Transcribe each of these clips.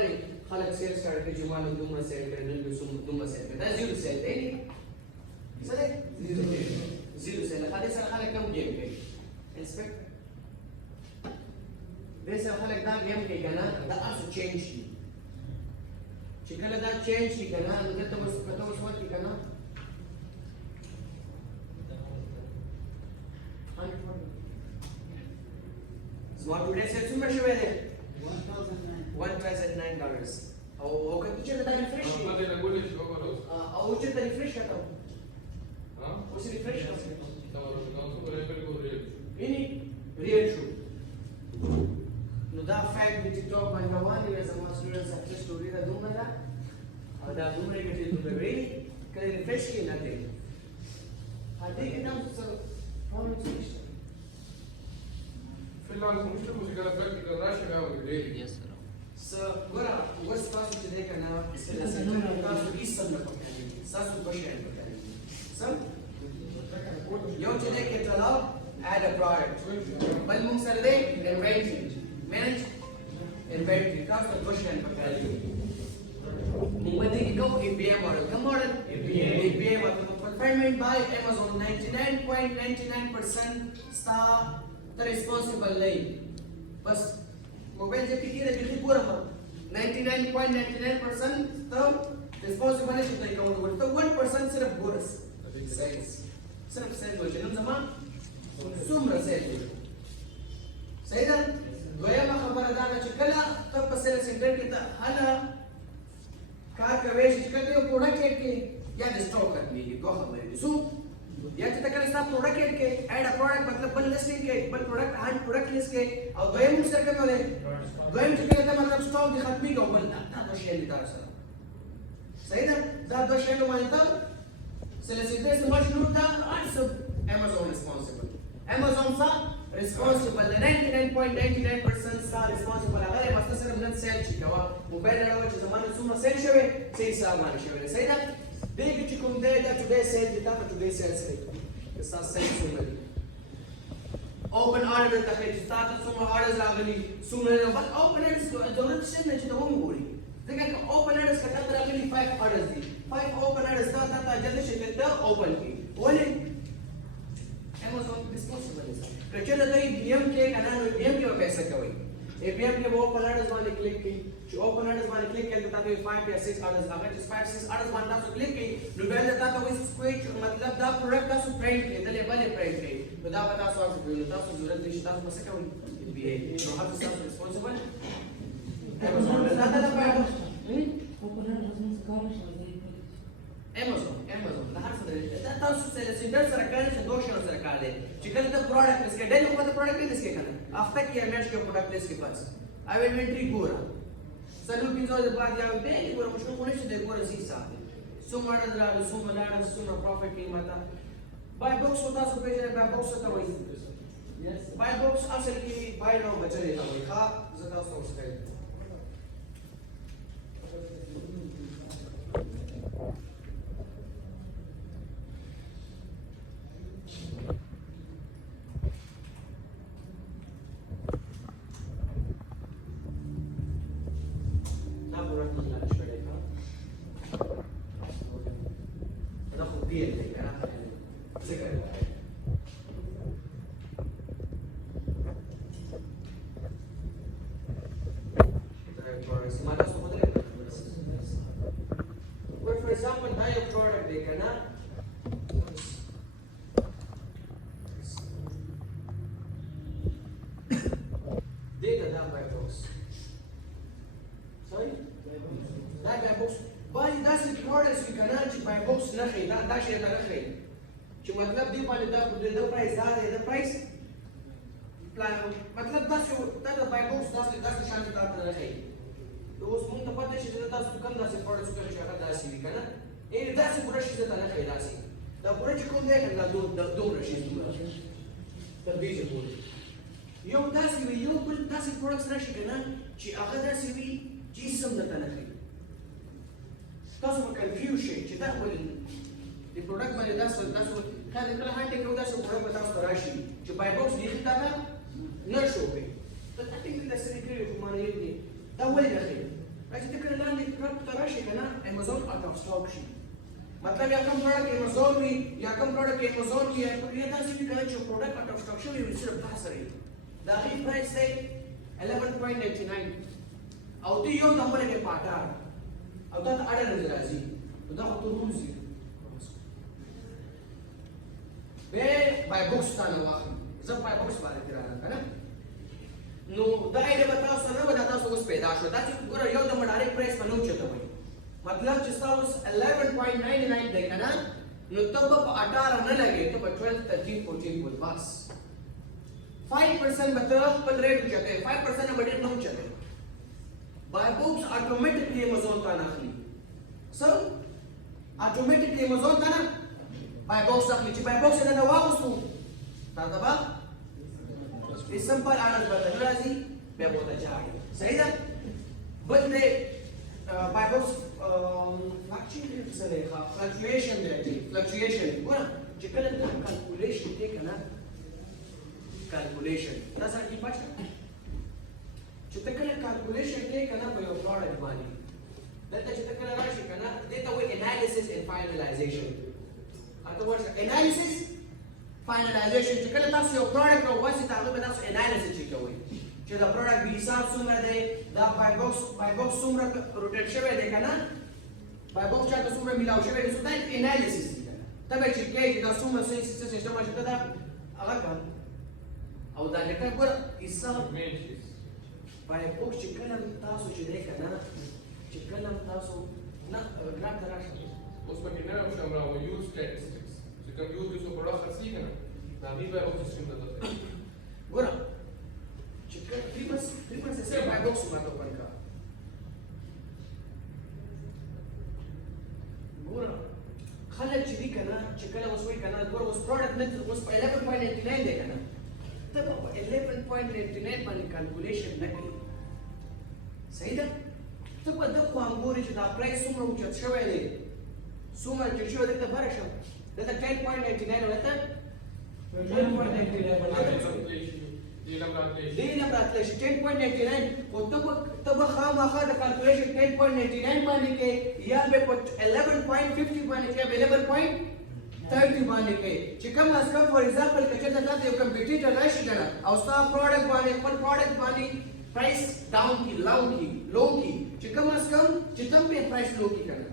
خبرې خلک سیل سټارټ کړي چې ما نن دومره سیل کړی نن مې دومره سیل کړی دا زیرو سیل دی څه دی زیرو سیل هغې سره خلک کم ګیم کوي انسپکټر دې سره خلک دا ګیم کوي که نه دا هر څه چینج شي چې کله دا چینج شي که نه نو دلته کته اوس ورکړي که نه زما ټوډے سیل څومره شوی دی $1,009 او کته چې دا ریفریش شي او چې دا ریفریش کته اوس ریفریش کته یعنی ریل شو نو دا فیکټ د ټیک ټاک باندې روان دی زما سټوډنټ سکسس سټوري دا دومره ده او دا دومره کې دومره وی کله ریفریش کې نه دی هدي کې نام څه پروبلم نشته Freelance مشته مو څنګه پریکټیکل راشي راو دی یس سر ګورا اوس تاسو چې دی کنه سره تاسو هیڅ سم نه پکړئ تاسو بشین پکړئ سم یو چې دی کټلاګ add a product بل موږ سره دی inventory manage inventory تاسو بشین پکړئ موږ دې کې کوم API model کوم model API model fulfillment by Amazon 99.99% star the responsible नहीं बस मोबाइल जब की है बिल्कुल पूरा 99.99% तो responsible है कितना अकाउंट होगा तो 1% सिर्फ बोनस सिर्फ सेल हो जाए नम्मा सुमर सेल सही है दोया ما خبر دانا چې کله ته په سیل سنټر کې ته انا کار کوي چې کله یو پروډکټ کې یا د سٹاک کړی دوه خبرې سو या چې تکل ستا پروډکټ کې اډ ا پروډکټ مطلب بل لیسټینګ کې بل پروډکټ هاند پروډکټ لیست کې او دویم سره کوم دی دویم چې کله مطلب سٹاک دی ختمي کو بل دا دوه شی دي تاسو صحیح ده دا دوه شی نو مانتا سلیسیټر سمج نو دا اټس امازون ریسپانسیبل امازون سا ریسپانسیبل 99.99% سا ریسپانسیبل هغه مست سره نن سیل چې کوا موبایل راو چې زمانه څومره سیل شوی صحیح سامان شوی صحیح ده دیکھ چې کوم دی دا ټوډے سیل دیتا په ټوډے سیل سره اساس صحیح څومره اوپن آرډر ته چې تاسو څومره آرډرز راغلي څومره بل اوپن آرډرز ضرورت شته چې ته هم وګوري ځکه چې اوپن آرډرز کته راغلي 5 آرډرز دي 5 اوپن آرډرز دا جلدی شي ته اوپن کی ولې Amazon responsible is کچې دا BM کې کنه نو BM کې پیسې کوي APM के वो ओपन आर्डर्स वाले क्लिक की जो ओपन आर्डर्स वाले क्लिक करके ताकि 5 या 6 आर्डर्स अगर जिस 5 6 आर्डर्स वाला तो क्लिक की नोबेल देता तो इस कोई मतलब दा प्रोडक्ट का सु प्रिंट के दले वाले प्रिंट के तो दा बता सो आप बोलता तो जरूरत नहीं था मसे का बीए तो हाथ से रिस्पांसिबल Amazon दा पाएगा ओपन आर्डर्स में कार Amazon दा हर सदर दा तاسو سره سیډر سره کار چې دوه شنو سره کار دی چې کله ته پروډکټ لیست کې ډېر په پروډکټ لیست کې کنه افته کې میش کې پروډکټ لیست کې پاس او انوینټری ګورا سلو پیزو د بعد یا به ګورا مشکل کو نشي د ګورا سي صاحب سومره درا سومره سومره پروفیټ قیمته بای باکس وتا سو پیژنه بای باکس ته وایي یس بای باکس اصل کې بای نو بچره ته وایي ښا زدا سوچ کوي For example, I have product they cannot data that by box. Sorry? That by box. But that's the products we cannot by box nothing. That shit nothing. چې مطلب دی باندې دا پرایس دا پرایس پلان مطلب تاسو دا بای باکس تاسو شان ته تاسو راځي اوس مونږ ته پته شي چې تاسو کوم داسې پروډکټس کوي چې هغه داسې وي کنه یعنی داسې پروډکټس چې تاسو نه داسې دا پروډکټ کوم دی کنه دومره شي دومره تر دې چې پورې یو داسې وي یو بل داسې پروډکټس راشي کنه چې هغه داسې وي چې سم نه کوي تاسو په کنفیوز شئ چې دا ولې د پروډکټ باندې تاسو کله کله هانټ کې ودا چې پروډکټ تاسو راشي چې بای باکس دی ښه تا نه شو به ته تاسو دې سره کړی کوم نه دی دا ولې راځي راځي ته کله لاندې کړه ته راشي کنه امازون آوټ اف سټاک شي مطلب یا کوم پروډکټ امازون وي یا کوم پروډکټ امازون وي یا داسې وي کنه چې پروډکټ آوټ اف سټاک شوی وي صرف تاسو لري دا غي پرایس دی 11.99 او ته یو نمبر کې پاټار او دا اړه نه راځي دا خو ته روز دي به بای بوکس ته نه واخلي زه بای بوکس باندې راځم کنه نو دا ایله به تاسو نه ودا تاسو اوس پیدا شو دا چې ګوره یو د ډایرکټ پرایس په نوم چته وي مطلب چې تاسو 11.99 دی کنه نو تب په 18 نه لګي ته په 12 13 14 ول بس 5% به ته خپل ریټ چته 5% به ډیر نو چته بای بوکس اتوماتیکلی امازون ته نه اخلي سو اتوماتیکلی امازون ته نه بای بوکس اخلي چې بای بوکس نه واغستو دا دا سمپل اړه بدل راځي به بوته چاړي صحیح ده بدله بای بوکس فلکچویشن دی فلکچویشن ګوره چې کله ته کیلکولیشن کې کنه کیلکولیشن دا سره کی پاتې چې ته کله کیلکولیشن کې کنه په یو پروډکټ باندې دلته چې ته کله راشي کنه دته وایي انالیسس اند فائنلایزیشن اته ورته انالیسس فائنلایزیشن چې کله تاسو یو پروډکټ او واسي تاسو به تاسو انالیسس کوئ چې دا پروډکټ به حساب څومره دی دا بای بوکس څومره روټیټ شوی دی کنه بای بوکس چې تاسو څومره ملاو شوی دی دا انالیسس دی تبه چې کې دا څومره سیستم چې دا هغه کار او دا لکه ګور حساب بای بوکس چې کله تاسو چې دی کنه چې کله تاسو نه ګرام تراشه اوس پکې نه راوښم راو یوز سټاتستکس چې کوم یوز یو پروډکټ خرڅي کنه دا دی به او سیستم ته ګور چې کله پریمس سره بای بوکس ماته ورکا ګور خلک چې دی کنه چې کله اوس وای کنه ګور اوس پروډکټ نه اوس په 11.99 دی کنه ته په 11.99 باندې کیلکولیشن نه کوي صحیح ده ته په دغه انګوري چې دا پرایس څومره اوچت شوی دی څومره چې شوی دی ته برشه دته 10.99 ولته 10.99 دینم راتلشي 10.99 او ته به خامخا د کیلکولیشن 10.99 باندې کې یا به په 11.50 باندې کې 11.30 باندې کې چې کوم از کم فور ایگزامپل کچې ته تاسو یو کمپیټیټر راشي کنه او تاسو پروډکټ باندې خپل پروډکټ باندې پرایس ډاون کی لو کی چې کوم از کم چې تم په پرایس لو کی کنه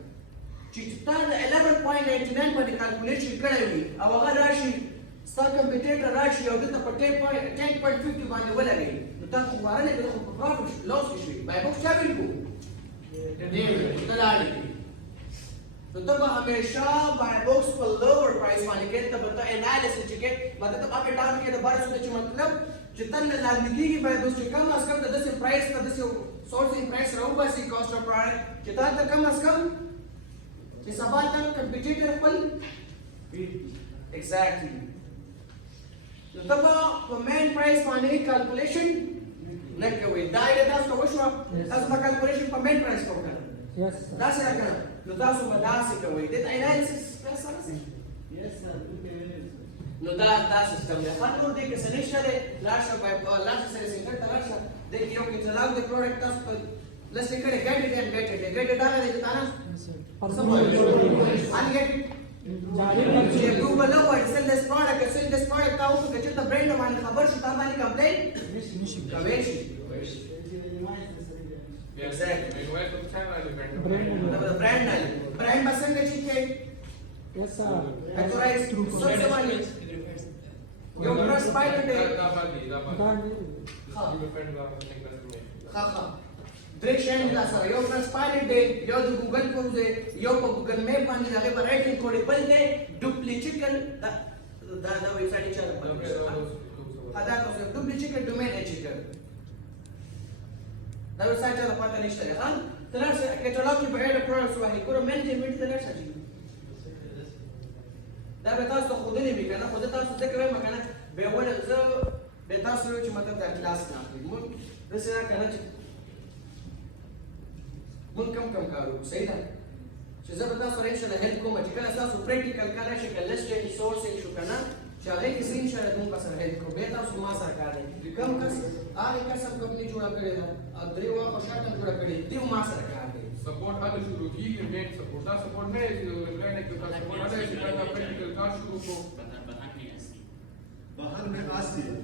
چې تا د 11.99 باندې کیلکولیشن کړی وي او هغه راشي ستاسو کمپیوټر راشي او دته په 10.50 باندې ولګي نو تاسو واره نه په پروفیټ لاس شي بای بوکس چا ویل کو دې دلاړي نو ته به همیشه بای بوکس په لوور پرایس باندې کې ته به انالیسس چې کې مطلب په ټایم کې د بار څه چې مطلب چې تل لاندې کېږي بای بوکس چې کم از کم د داسې پرایس په داسې سورسینګ پرایس راو باسي کاست اف پروډکټ چې تا ته کم از کم چې سبا ته کمپیټیټر خپل ایگزیکټلی نو ته په مین پرایس باندې کیلکولیشن نه کوي دا یې تاسو وشو تاسو په کیلکولیشن په مین پرایس کوئ دا څه راکړه نو تاسو به داسې کوئ د انالیسس سره نو دا سیستم دی خاطر دې کې څه نشته دی لاشه لاشه سره څنګه ته لاشه د یو کې چلاو د پروډکټ تاسو په لسه کړه ګټ اټ هغه دې تاسو ان ګټ چې ګوګل نو وایي سل دس پروډکټ تاسو چې د برانډ باندې خبر شو تاسو باندې کمپلین کوي شي exactly brand person ka chike yes sir authorized sab samani yo trust pilot hai ha direction da sir yo trust pilot hai yo google ko de yo google map bani lage par right link code bal de duplicate da website cha ada ko duplicate domain checker دا وسایل ته پاتې نشته ها ترڅو کټالوګ کې به پروډکټس وایي ګور منیجمنت ته نه شي دا به تاسو خو دې نه کنه خو تاسو ذکر ما کنه به ولا زه به تاسو چې مطلب د کلاس نه اخلي مون دسه کنه چې مون کم کارو صحیح ده چې زه به تاسو راشي له هیلپ کوم چې کله تاسو پریکټیکل کار شي کله لسټ سورسینګ شو کنه چې هغه کې سین شاید موږ سره هیلپ کوو به تاسو ما سره کار کوي کوم کس هغه کس هم کمپنی جوړه کړې ده درې واخه شاته جوړه کړې دیو ما سره کار دی سپورټ هغه شروع کیږي میټ سپورټ دا سپورټ نه دی د ورګانې کې دا سپورټ نه دی چې دا پریکټیکل کار شروع کو بهر میں آسی ہے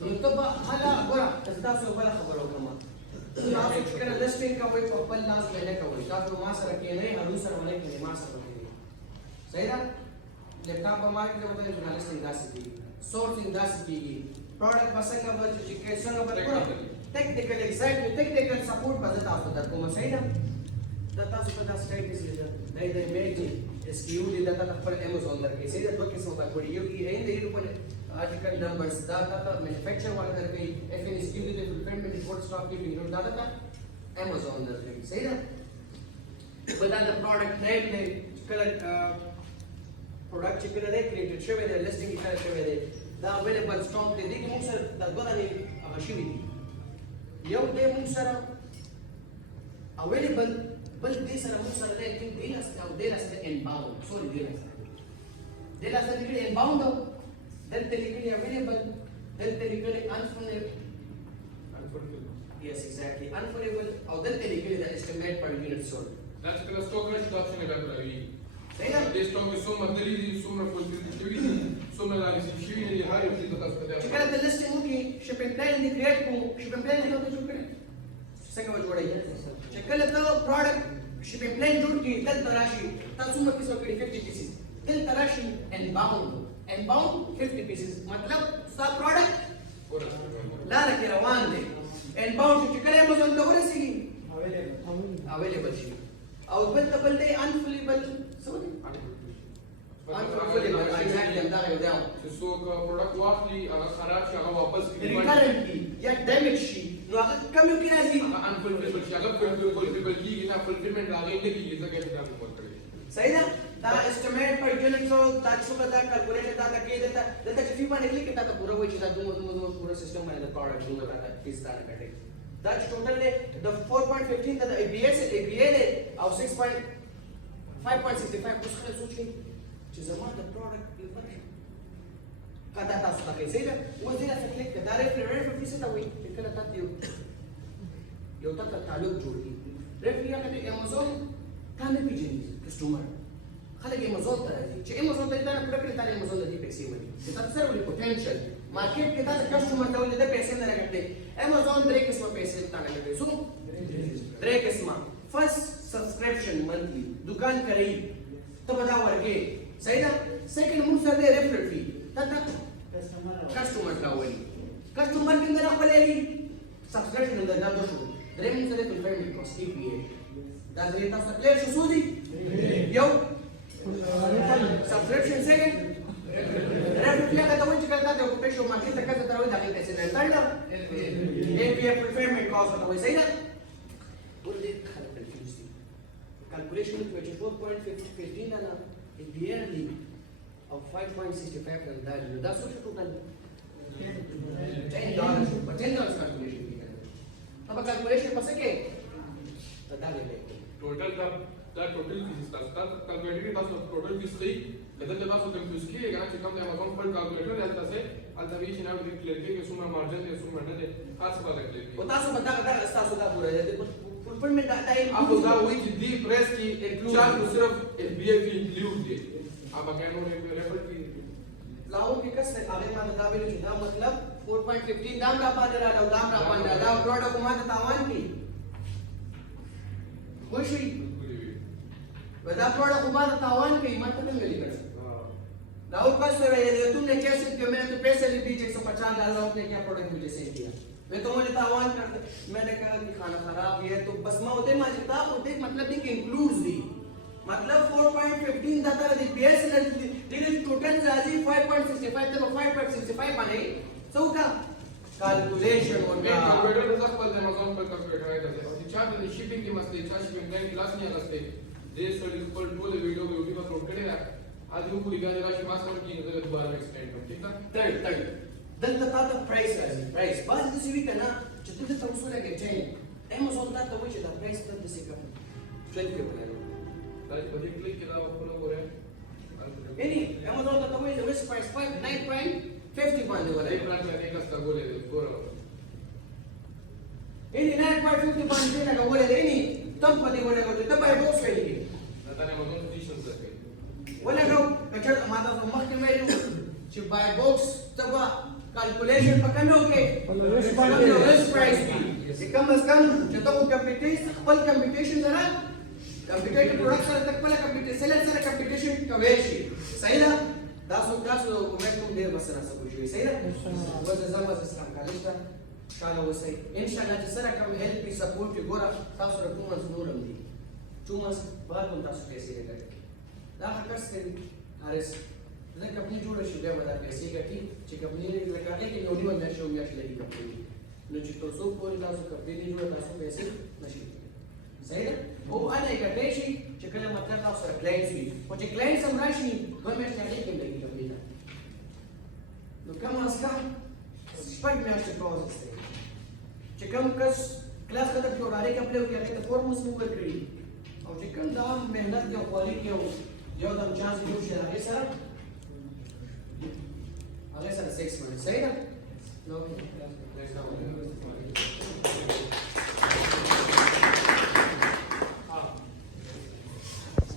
نو ته به هغه ګوره تاسو بل خبر وکړم تاسو چې کله لسټینګ کوئ په خپل لاس باندې کوئ تاسو ما سره کېنئ هرو سره ونه کېنئ ما سره وکړئ صحیح ده لیپټاپ په مارکیټ کې وته ژورنالیسټینګ داسې کېږي سورټینګ داسې کېږي پروډکټ به څنګه به چې څنګه به ټیکنیکل ایگزیکټیو ټیکنیکل سپورټ به زه تاسو ته درکوم صحیح ده دا تاسو ته دا سټایټس دی دا د ایمیج اس کیو دی دا خپل امازون درکې صحیح ده دوه قسمه به کړی یو کې هند یو په article numbers data का manufacturer वाला कर गई FNSQ के लिए fulfillment report stock की window data का Amazon कर गई सही ना बता द product name ने कलर product चिकन है created शोवे दे listing की तरह शोवे दे दा available stock दे दी मुझे सर दा बता नहीं शिवी दी यो दे मुझे सर available बल दे सर मुझे सर दे कि दे लस inbound sorry दे लस inbound Delta legally available, delta legally unfulfilled. Yes, exactly. Unfulfilled or delta legally the estimate per unit sold. That's because stock reduction is happening. Say that. This stock is so much delivery, so much fulfilled, so much analysis. She will need higher fee to cost per day. Check the listing okay. Shipping plan the create को shipping plan है तो जो करें. संग में जोड़ा है. Check the product shipping plan जोड़ के दल तराशी तल सुमत किस वक्त 50 pieces. दल तराशी and bound. And bound 50 pieces मतलब सब प्रोडक्ट ला रखे रवान दे and bound जो करे Amazon तो वो रसी available शी और बल दे unfulfillable sorry unfulfillable exactly हम दागे उधर So product वाकली अगर खराब शी अगर वापस recurrent की या damage शी नो अगर कम क्यों किया सी unfulfillable शी अगर fulfillable की ना fulfillment आगे इनके की ये सब कैसे काम करते हैं सही ना दा estimate per unit so that सुबह दा calculation दा के देता कि फी पाने के लिए कितना तो पूरा वही चीज़ दूँ पूरा system में the product दूँ बताता किस तरह का है that's total है the 4.15 that ABA है और 5.65 उसका सोचिए चीज़ हमारा the product kata tas pakai saya वो dia से click कर डायरेक्ट रेफर से तभी इनका लगता है यो तक ताल्लुक जोड़ी रेफर या कहते Amazon काने पीछे कस्टमर خلي امازون تراجي شيء امازون ده انا بقول لك تاني امازون دي بيكسي ودي بتتصل بالبوتنشال ماركت كده الكاستمر ده اللي ده पैसे ना रखते امازون دريك اسمه पैसे ताने लगे सो دريك اسمه फर्स्ट सब्सक्रिप्शन मंथली दुकान करी तो बता वर्गे सही ना सेकंड मुझ से दे रेफरल फी तथा कस्टमर का वही कस्टमर के अंदर आपले ली सब्सक्रिप्शन अंदर ना दो دريك मुझ से दे तो payment cost EPA ده زي تاسو تکلیف شو سودی یو subscription second revenue لگا ته وایي چې کله تاسو په شو مارکیټ ته کله تروي دغه پیسې نه تړل APA fulfillment cost ته وایي صحیح ده ولې خلک کنفیوز دي calculation which is 4.15 انا yearly of 5.65 and that so total $10 calculation की अब calculation पसे के बता दे टोटल का टोटल फीस का कैलकुलेटर का टोटल फीस सही लेकिन जब आप कंफ्यूज किए अगर आप कम Amazon पर कैलकुलेटर रहता से अल्टरनेटिव ना भी क्लियर के सुमा मार्जिन है सुमा ना दे खास बात है क्लियर बता सो बता का रास्ता सुधा पूरा है फुलफिलमेंट टाइम आप होगा वही कि दी प्रेस की इंक्लूड चार सिर्फ FBA की इंक्लूड दे आप कहनो रेफर की लाओ के कस आगे मान दावे जो था मतलब 4.15 दाम का पा रहा है दाम का पा रहा है प्रोडक्ट को मान तावान की खुशी वदा प्रोडक्ट को मान तावान की मत नहीं मिली कर लाओ कस है तुमने कैसे कि मैंने तो पैसे ले दिए $150 आपने क्या प्रोडक्ट मुझे सेल किया मैं तो मुझे तावान कर मैंने कहा कि खाना खराब है तो बस मैं होते माजता होते मतलब कि इंक्लूड्स दी मतलब 4.15 दाता दी BSNL दी टोटल राजी 5.65 तो 5.65 बने सो का कैलकुलेशन और कैलकुलेटर का पर Amazon पर कैलकुलेटर है जैसे और चार्ज द शिपिंग की मसले चार्ज शिपिंग बैंक क्लास नहीं आते दे sir equal to the video को यूट्यूब पर अपलोड करेगा आज वो पूरी गाने राशि मास कर की नजर दोबारा एक्सटेंड कर ठीक है थर्ड दल तता प्राइस राजी प्राइस बाद किसी भी करना जितने तक वसूल है के Amazon दा तो वही दा प्राइस तक से का 20 के बना ताकि बड़ी क्लिक के दावा पूरा हो रहा है यानी Amazon दा तो वही लिस्ट प्राइस 9.50 पाने वाला एक लाख लेने का स्टॉक बोले पूरा ان 9.50 باندې لګولې دی نه تم په دې ولګول ته به بوس ویلې دا نه موږ ته ټیشن زکه ولګو کچر ما تاسو مخکې ویلو چې بای باکس تبا کیلکولیشن پکانو کې ریسک پرایس کې کم از کم چې تاسو کمپټیشن سره کمپټیټیو پروډکټ سره خپل کمپټیشن سره کمپټیشن کوي شي صحیح ده تاسو کومه کوم ډیر مسره سبو شي صحیح ده وځه زما اسلام کالج ته شاله وسی ان شاء الله چې سره کوم هیلپ سپورټ ګوره تاسو رقم نورم دي چومس بعد هم تاسو پیسې لګړي دا کس کوي هرڅ زه کمپنی جوړ شي بیا ودا پیسې ګټي چې کمپنی لګړي کې یو نیو میاشت لګي کمپنی نو چې تاسو پورې تاسو کمپنی جوړ تاسو پیسې نشي صحیح ده او انا کټې شي چې کله مطلب تاسو سره کلاینټس وي او چې کلاینټس هم راشي دوه میاشتې کې لګي کمپنی نو کوم از کم شپږ میاشتې پروسس دی چې کوم کس کلاس ختم کړو راځي خپل یو کې ته فورمس مو ورکړي او چې کوم دا مهنت یو کوالیټي یو دم چانس یو شي هغه سره 6 months صحیح ده نو